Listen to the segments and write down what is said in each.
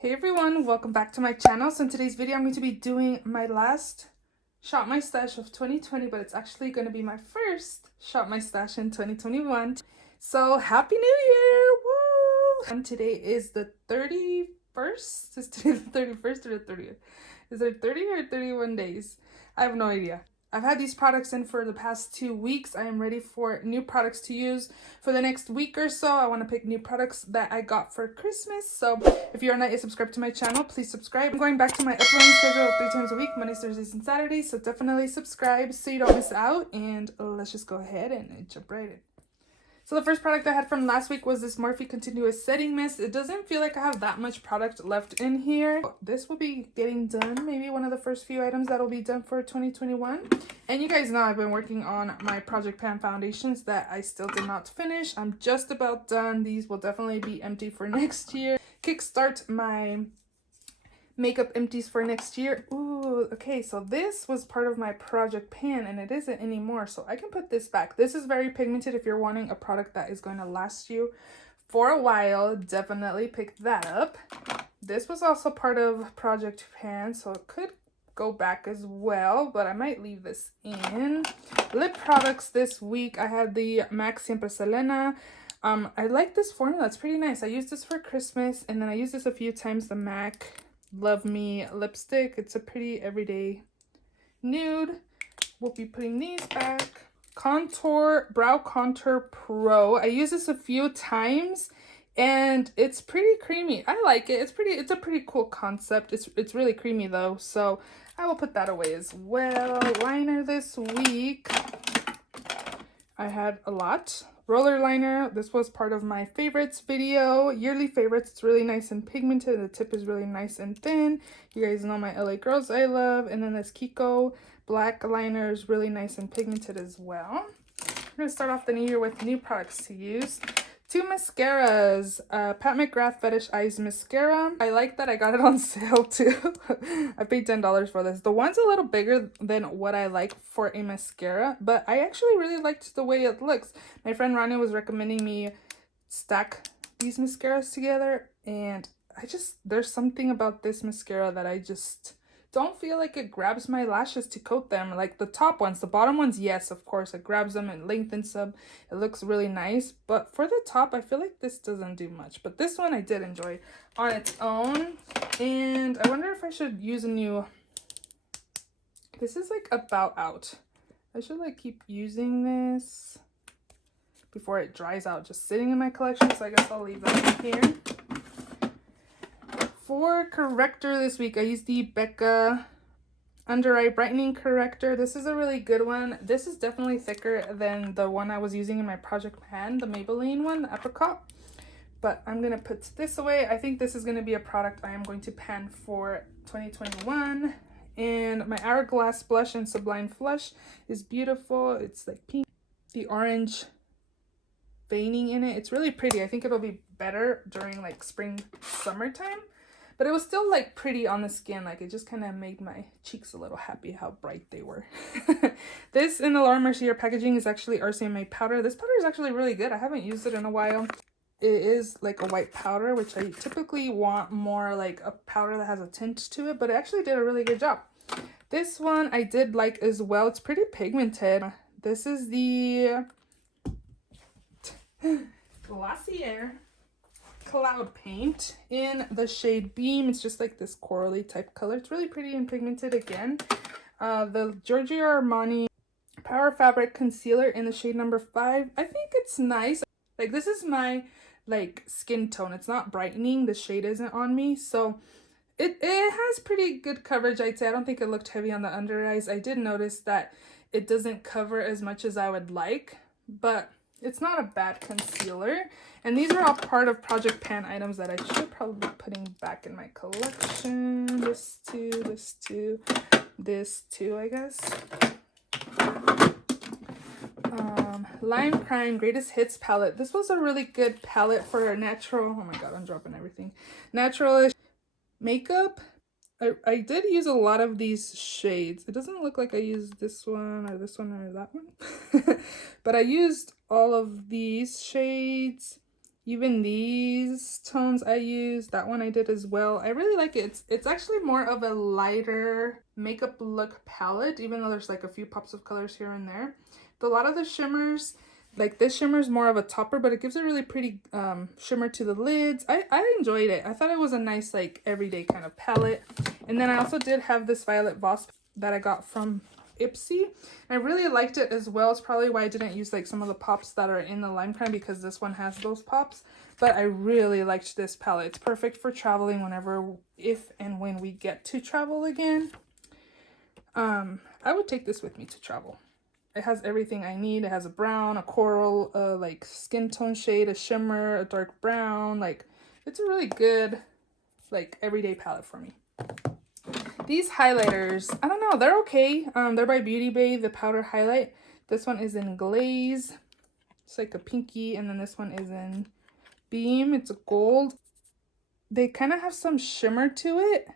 Hey everyone, welcome back to my channel. So in today's video I'm going to be doing my last Shop My Stash of 2020, but it's actually going to be my first Shop My Stash in 2021. So happy new year! Woo! And today is the 31st. Is today the 31st or the 30th? Is there 30 or 31 days? I have no idea. I've had these products in for the past 2 weeks. I am ready for new products to use for the next week or so. I want to pick new products that I got for Christmas. So if you are not yet subscribed to my channel, please subscribe. I'm going back to my uploading schedule of 3 times a week, Mondays, Thursdays, and Saturdays. So definitely subscribe so you don't miss out. And let's just go ahead and jump right in. So the first product I had from last week was this Morphe Continuous Setting Mist. It doesn't feel like I have that much product left in here. This will be getting done. Maybe one of the first few items that will be done for 2021. And you guys know I've been working on my Project Pan foundations that I still did not finish. I'm just about done. These will definitely be empty for next year. Kickstart my makeup empties for next year. Ooh, okay, so this was part of my Project Pan and it isn't anymore, so I can put this back. This is very pigmented. If you're wanting a product that is going to last you for a while, definitely pick that up. This was also part of Project Pan, so it could go back as well, but I might leave this in. Lip products this week, I had the MAC Siempre Selena. I like this formula. It's pretty nice. I used this for Christmas, and then I used this a few times, the MAC Love Me lipstick. It's a pretty everyday nude. We'll be putting these back. Brow Contour Pro. I used this a few times and it's pretty creamy. I like it. It's a pretty cool concept. It's really creamy though, so I will put that away as well. Liner this week, I had a lot. Roller liner, this was part of my favorites video, yearly favorites. It's really nice and pigmented. The tip is really nice and thin. You guys know my LA girls I love. And then this Kiko black liner is really nice and pigmented as well. I'm going to start off the new year with new products to use. 2 mascaras, Pat McGrath Fetish Eyes Mascara. I like that I got it on sale too. I paid $10 for this. The one's a little bigger than what I like for a mascara, but I actually really liked the way it looks. My friend Rania was recommending me stack these mascaras together, and there's something about this mascara that I just don't feel like it grabs my lashes to coat them like the top ones. The bottom ones, yes, of course, it grabs them and lengthens them. It looks really nice, but for the top, I feel like this doesn't do much. But this one I did enjoy on its own, and I wonder if I should use a new... This is like about out. I should like keep using this before it dries out, just sitting in my collection, so I guess I'll leave that in here. For corrector this week, I used the Becca Under Eye Brightening Corrector. This is a really good one. This is definitely thicker than the one I was using in my Project Pan, the Maybelline one, the apricot. But I'm going to put this away. I think this is going to be a product I am going to pan for 2021. And my Hourglass Blush and Sublime Flush is beautiful. It's like pink. The orange veining in it. It's really pretty. I think it'll be better during like spring, summertime. But it was still like pretty on the skin. Like it just kind of made my cheeks a little happy how bright they were. This in the Laura Mercier packaging is actually RCMA powder. This powder is actually really good. I haven't used it in a while. It is like a white powder, which I typically want more like a powder that has a tint to it. But it actually did a really good job. This one I did like as well. It's pretty pigmented. This is the Glossier Cloud Paint in the shade Beam. It's just like this corally type color. It's really pretty and pigmented again. The Giorgio Armani Power Fabric Concealer in the shade number 5. I think it's nice. Like this is my like skin tone. It's not brightening. The shade isn't on me, so it has pretty good coverage, I'd say. I don't think it looked heavy on the under eyes. I did notice that it doesn't cover as much as I would like, but it's not a bad concealer. And these are all part of Project Pan items that I should probably be putting back in my collection. This too, I guess. Lime Crime Greatest Hits palette. This was a really good palette for natural... Oh my god, I'm dropping everything. Naturalish makeup. I did use a lot of these shades. It doesn't look like I used this one or that one. But I used all of these shades. Even these tones I use, that one I did as well. I really like it. It's actually more of a lighter makeup look palette, even though there's like a few pops of colors here and there. A lot of the shimmers, like this shimmer is more of a topper, but it gives a really pretty shimmer to the lids. I enjoyed it. I thought it was a nice like everyday kind of palette. And then I also did have this Violet Voss that I got from Ipsy. I really liked it as well. It's probably why I didn't use like some of the pops that are in the lime crime, because this one has those pops. But I really liked this palette. It's perfect for traveling whenever, if and when we get to travel again. I would take this with me to travel. It has everything I need. It has a brown, a coral, like skin tone shade, a shimmer, a dark brown. Like, it's a really good like everyday palette for me. These highlighters, I don't know, they're okay. They're by Beauty Bay, the powder highlight. This one is in Glaze. It's like a pinky, and then this one is in Beam. It's a gold. They kind of have some shimmer to it.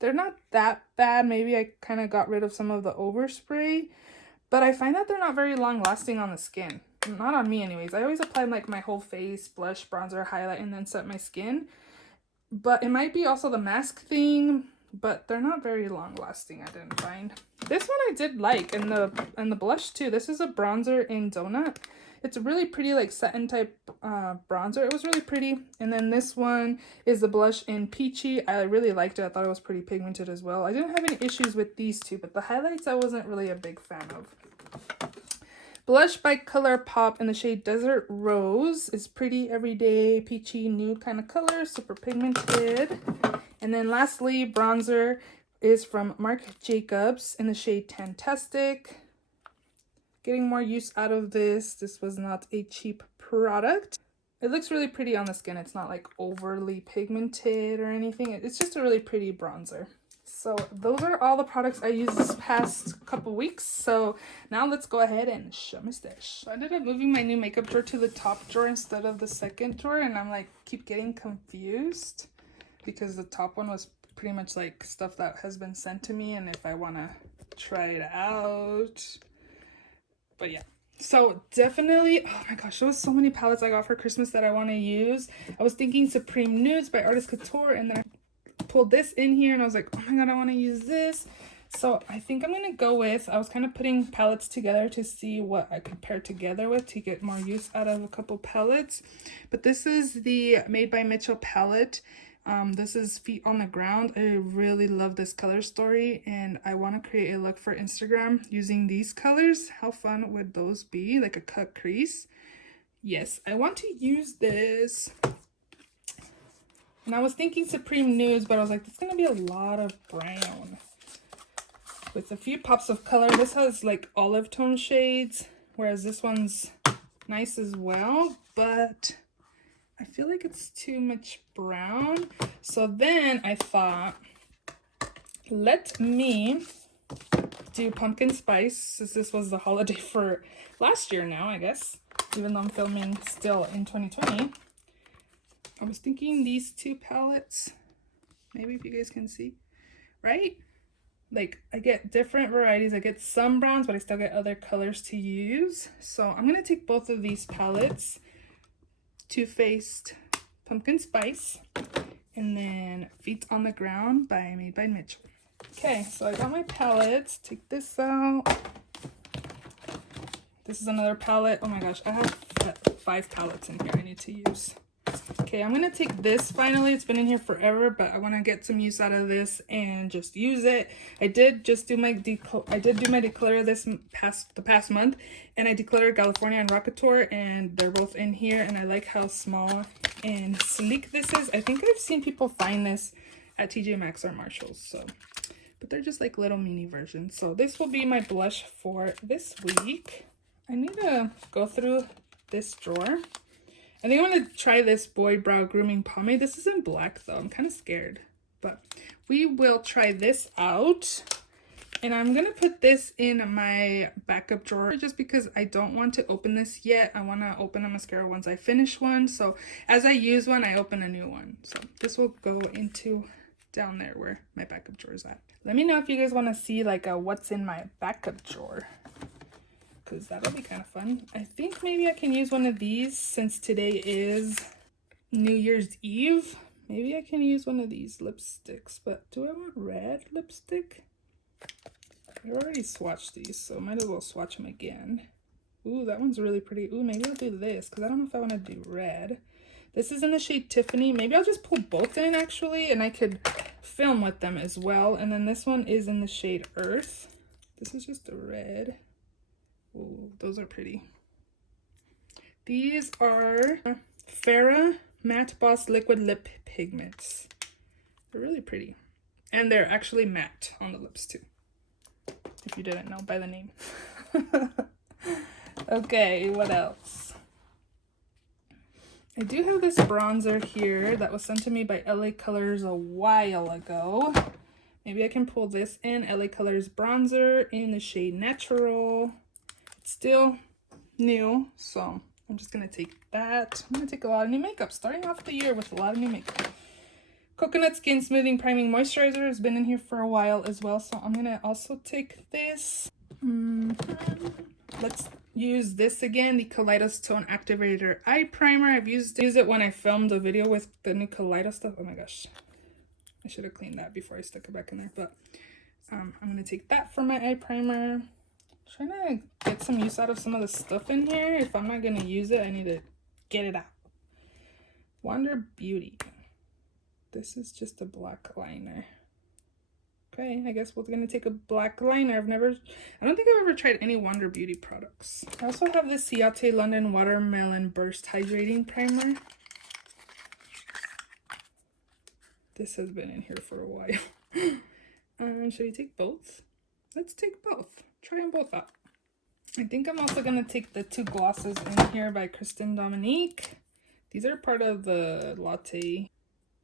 They're not that bad. Maybe I kind of got rid of some of the overspray, but I find that they're not very long lasting on the skin. Not on me anyways. I always apply like my whole face, blush, bronzer, highlight, and then set my skin. But it might be also the mask thing, but they're not very long lasting, I didn't find. This one I did like, and the blush too. This is a bronzer in Donut. It's a really pretty like satin type bronzer. It was really pretty. And then this one is the blush in Peachy. I really liked it. I thought it was pretty pigmented as well. I didn't have any issues with these two, but the highlights I wasn't really a big fan of. Blush by ColourPop in the shade Desert Rose is pretty everyday peachy nude kind of color, super pigmented. And then lastly, bronzer is from Marc Jacobs in the shade Tantastic. Getting more use out of this. This was not a cheap product. It looks really pretty on the skin. It's not like overly pigmented or anything. It's just a really pretty bronzer. So those are all the products I used this past couple weeks. So now let's go ahead and show my stash. So I ended up moving my new makeup drawer to the top drawer instead of the second drawer, and I'm like keep getting confused because the top one was pretty much like stuff that has been sent to me and if I want to try it out. But yeah, so definitely, oh my gosh, there was so many palettes I got for Christmas that I want to use. I was thinking Supreme Nudes by Artist Couture, and then I pulled this in here and I was like, oh my god, I want to use this. So I think I'm going to go with, I was kind of putting palettes together to see what I could pair together with to get more use out of a couple palettes. But this is the Made by Mitchell palette. This is Feet on the Ground. I really love this color story, and I want to create a look for Instagram using these colors. How fun would those be? Like a cut crease. Yes, I want to use this. And I was thinking Supreme Nudes, but I was like, it's going to be a lot of brown. With a few pops of color. This has like olive tone shades, whereas this one's nice as well, but I feel like it's too much brown. So then I thought, let me do pumpkin spice, since this was the holiday for last year now, I guess, even though I'm filming still in 2020. I was thinking these two palettes, maybe if you guys can see, right? Like I get different varieties. I get some browns, but I still get other colors to use. So I'm going to take both of these palettes, Too Faced Pumpkin Spice, and then Feet on the Ground by Made by Mitchell. Okay, so I got my palettes. Take this out. This is another palette. Oh my gosh, I have 5 palettes in here I need to use. Okay, I'm gonna take this finally. It's been in here forever, but I want to get some use out of this and just use it. I did just do my declutter the past month, and I decluttered California and Rockator, and they're both in here, and I like how small and sleek this is. I think I've seen people find this at TJ Maxx or Marshalls, so, but they're just like little mini versions. So this will be my blush for this week. I need to go through this drawer. I think I'm going to try this Boy Brow Grooming Pomade. This is in black though. I'm kind of scared. But we will try this out. And I'm going to put this in my backup drawer just because I don't want to open this yet. I want to open a mascara once I finish one. So as I use one, I open a new one. So this will go into down there where my backup drawer is at. Let me know if you guys want to see like a what's in my backup drawer, because that'll be kind of fun. I think maybe I can use one of these since today is New Year's Eve. Maybe I can use one of these lipsticks, but do I want red lipstick? I already swatched these, so I might as well swatch them again. Ooh, that one's really pretty. Ooh, maybe I'll do this, because I don't know if I want to do red. This is in the shade Tiffany. Maybe I'll just pull both in, actually, and I could film with them as well. And then this one is in the shade Earth. This is just a red. Ooh, those are pretty. These are Farrah Matte Boss Liquid Lip Pigments. They're really pretty. And they're actually matte on the lips too, if you didn't know by the name. Okay, what else? I do have this bronzer here that was sent to me by LA Colors a while ago. Maybe I can pull this in. LA Colors bronzer in the shade Natural. It's still new, so I'm just gonna take that. I'm gonna take a lot of new makeup, starting off the year with a lot of new makeup. Coconut Skin Smoothing Priming Moisturizer has been in here for a while as well, so I'm gonna also take this. Let's use this again, the Kaleidostone Activator Eye Primer. I've used it when I filmed a video with the new Kaleido stuff. Oh my gosh, I should have cleaned that before I stuck it back in there, but I'm gonna take that for my eye primer. Trying to get some use out of some of the stuff in here. If I'm not gonna use it, I need to get it out. Wonder Beauty. This is just a black liner. Okay, I guess we're gonna take a black liner. I don't think I've ever tried any Wonder Beauty products. I also have this Ciate London Watermelon Burst Hydrating Primer. This has been in here for a while. Should we take both? Let's take both. Try them both out. I think I'm also gonna take the two glosses in here by Kristen Dominique. These are part of the Latte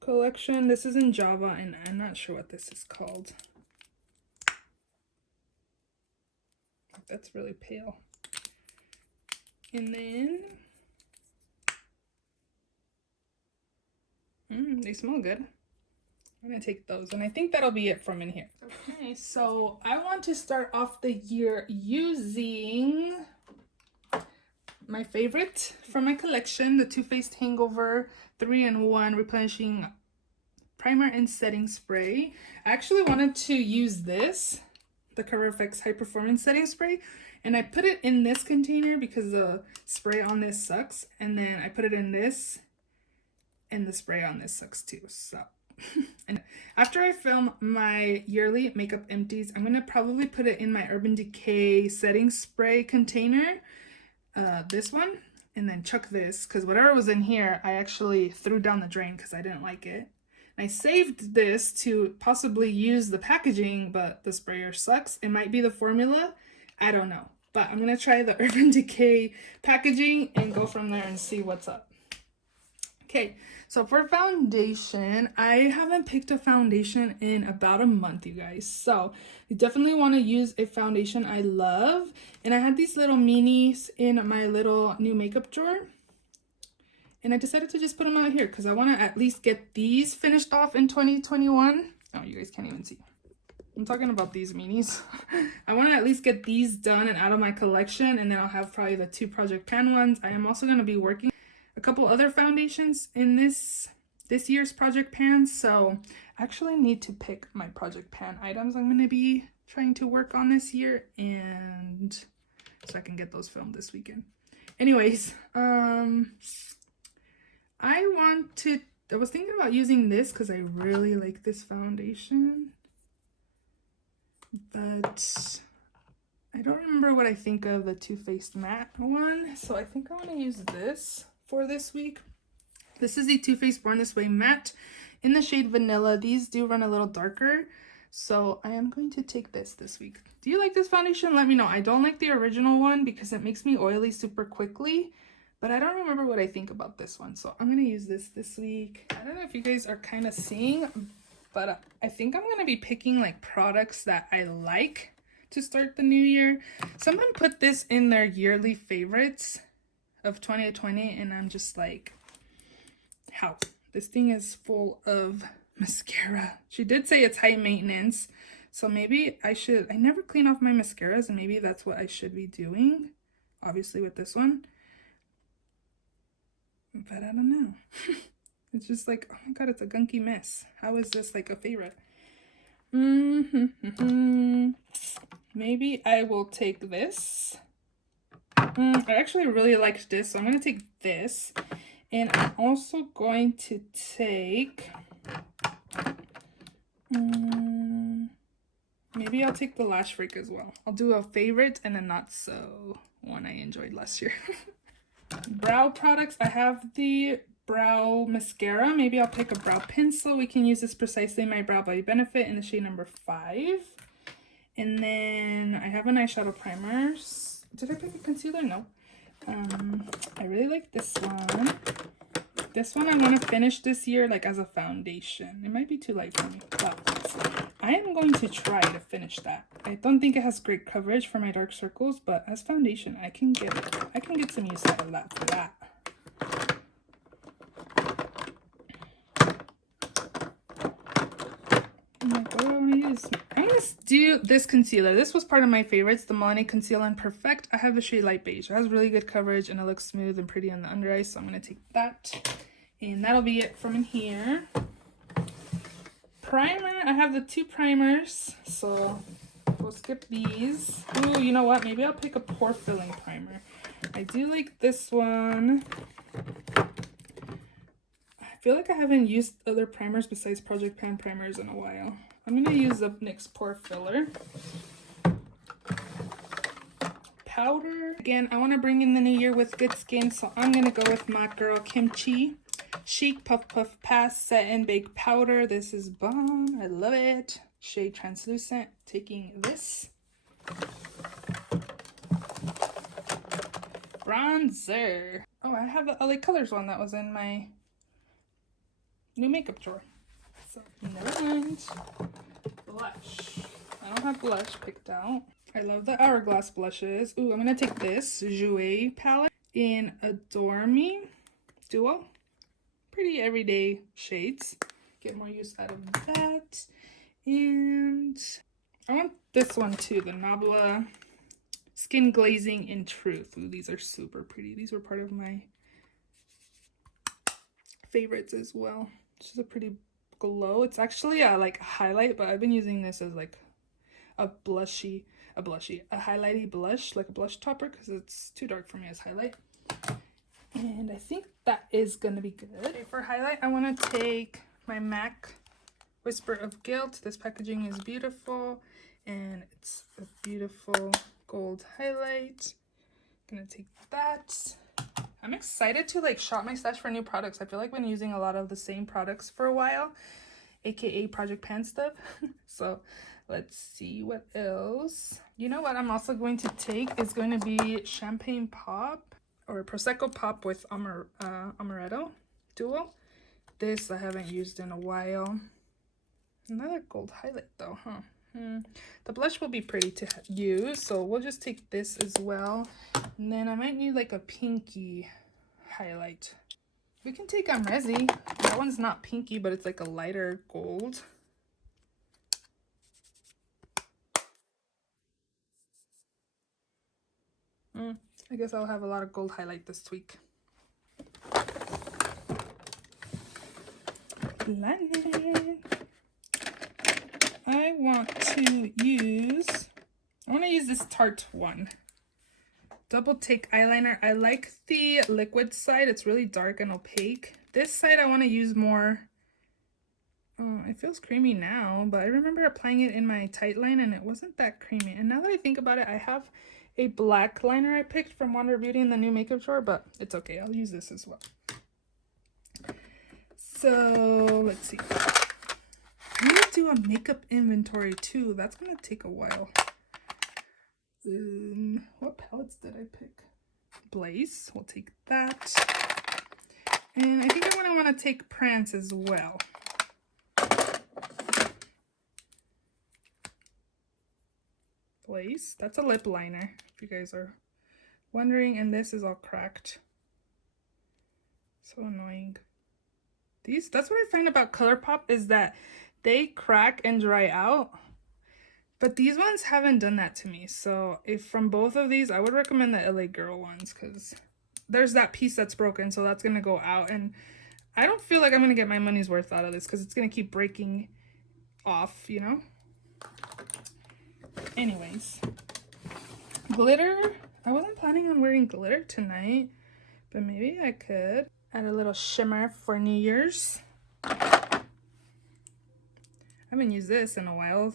collection. This is in Java, and I'm not sure what this is called. That's really pale. And then they smell good. I'm gonna take those, and I think that'll be it from in here. Okay, so I want to start off the year using my favorite from my collection, the Too Faced Hangover 3-in-1 Replenishing Primer and Setting Spray. I actually wanted to use this, the CoverFX High Performance Setting Spray, and I put it in this container because the spray on this sucks, and then I put it in this, and the spray on this sucks too, so. And after I film my yearly makeup empties, I'm going to probably put it in my Urban Decay setting spray container, this one, and then chuck this, because whatever was in here I actually threw down the drain because I didn't like it. And I saved this to possibly use the packaging, but the sprayer sucks. It might be the formula, I don't know, but I'm going to try the Urban Decay packaging and go from there and see what's up. Okay, so for foundation, I haven't picked a foundation in about a month, you guys. So you definitely want to use a foundation I love. And I had these little minis in my little new makeup drawer. And I decided to just put them out here because I want to at least get these finished off in 2021. Oh, you guys can't even see. I'm talking about these minis. I want to at least get these done and out of my collection. And then I'll have probably the 2 Project Pan ones. I am also going to be working a couple other foundations in this year's Project Pan, so I actually need to pick my Project Pan items I'm going to be trying to work on this year, and so I can get those filmed this weekend. Anyways, I was thinking about using this because I really like this foundation, but I don't remember what I think of the Too Faced Matte one, so I think I want to use this for this week. This is the Too Faced Born This Way Matte in the shade Vanilla. These do run a little darker, so I am going to take this week. Do you like this foundation? Let me know. I don't like the original one because it makes me oily super quickly, but I don't remember what I think about this one, so I'm going to use this week. I don't know if you guys are kind of seeing, but I think I'm going to be picking like products that I like to start the new year. Someone put this in their yearly favorites of 2020, and I'm just like, how? This thing is full of mascara. She did say it's high maintenance, so maybe I never clean off my mascaras, and maybe that's what I should be doing, obviously with this one, but I don't know. It's just like, oh my god, it's a gunky mess. How is this like a favorite? Maybe I will take this. I actually really liked this, so I'm going to take this. And I'm also going to take... maybe I'll take the Lash Freak as well. I'll do a favorite and a not so one I enjoyed last year. Brow products. I have the brow mascara. Maybe I'll pick a brow pencil. We can use this Precisely My Brow by Benefit in the shade number 5. And then I have an eyeshadow primer. Did I pick a concealer? No. I really like this one. This one I want to finish this year like as a foundation. It might be too light for me, but I am going to try to finish that. I don't think it has great coverage for my dark circles, but as foundation, I can get some use out of that for that. I'm like, what do I want to use? I'm going to do this concealer. This was part of my favorites, the Milani Concealer in Perfect. I have the shade Light Beige. It has really good coverage and it looks smooth and pretty on the under eyes, so I'm going to take that. And that'll be it from in here. Primer. I have the 2 primers, so we'll skip these. Ooh, you know what? Maybe I'll pick a pore filling primer. I do like this one. I feel like I haven't used other primers besides Project Pan primers in a while. I'm going to use the NYX Pore Filler. Powder. Again, I want to bring in the new year with good skin, so I'm going to go with my girl Kimchi Chic Puff Puff Pass Set and Bake Powder. This is bomb. I love it. Shade Translucent. Taking this. Bronzer. Oh, I have the LA Colors one that was in my new makeup drawer. So, never mind. Blush. I don't have blush picked out. I love the Hourglass blushes. Ooh, I'm going to take this Jouer palette in Adore Me Duo. Pretty everyday shades. Get more use out of that. And I want this one too, the Nabla Skin Glazing in Truth. Ooh, these are super pretty. These were part of my favorites as well. It's a pretty glow. It's actually a like highlight, but I've been using this as like a highlighty blush, like a blush topper, because it's too dark for me as highlight. And I think that is gonna be good. Okay, for highlight, I want to take my MAC Whisper of Guilt. This packaging is beautiful, and it's a beautiful gold highlight. Gonna take that. I'm excited to like shop my stash for new products. I feel like I've been using a lot of the same products for a while, aka Project Pan stuff. So let's see what else. You know what I'm also going to take is going to be Champagne Pop or Prosecco Pop with Amaretto Duo. This I haven't used in a while. Another gold highlight though, huh? The blush will be pretty to use, so we'll just take this as well. And then I might need like a pinky highlight. We can take Resi. That one's not pinky, but it's like a lighter gold. I guess I'll have a lot of gold highlight this week. Blending. I want to use this Tarte one. Double Take eyeliner. I like the liquid side. It's really dark and opaque. This side I want to use more. Oh, it feels creamy now, but I remember applying it in my tight line and it wasn't that creamy. And now that I think about it, I have a black liner I picked from Wander Beauty in the new makeup drawer, but it's okay. I'll use this as well. So let's see. I'm gonna do a makeup inventory too. That's gonna take a while. What palettes did I pick? Blaze. We'll take that. And I think I want to take Prance as well. Blaze. That's a lip liner, if you guys are wondering. And this is all cracked. So annoying. That's what I find about ColourPop is that they crack and dry out. But these ones haven't done that to me. So if from both of these, I would recommend the LA Girl ones because there's that piece that's broken. So that's going to go out. And I don't feel like I'm gonna get my money's worth out of this because it's gonna keep breaking off, you know? Anyways, glitter. I wasn't planning on wearing glitter tonight, but maybe I could. Add a little shimmer for New Year's. I haven't used this in a while.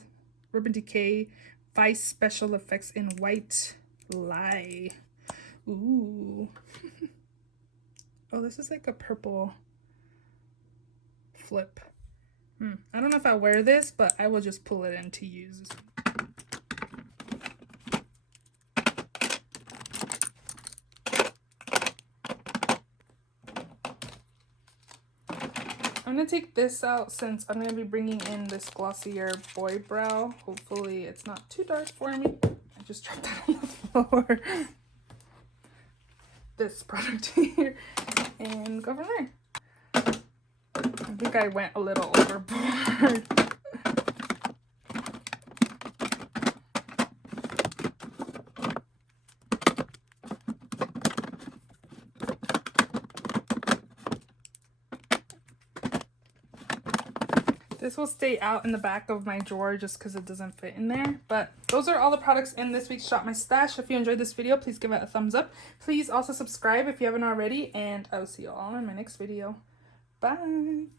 Urban Decay Vice Special Effects in White Lie. Ooh. Oh, this is like a purple flip. I don't know if I wear this, but I will just pull it in to use. I'm gonna take this out since I'm gonna be bringing in this glossier boy brow. Hopefully it's not too dark for me. I just dropped that on the floor. This product here, and go from there. I think I went a little overboard. This will stay out in the back of my drawer just because it doesn't fit in there. But those are all the products in this week's Shop My Stash. If you enjoyed this video, please give it a thumbs up. Please also subscribe if you haven't already. And I will see you all in my next video. Bye!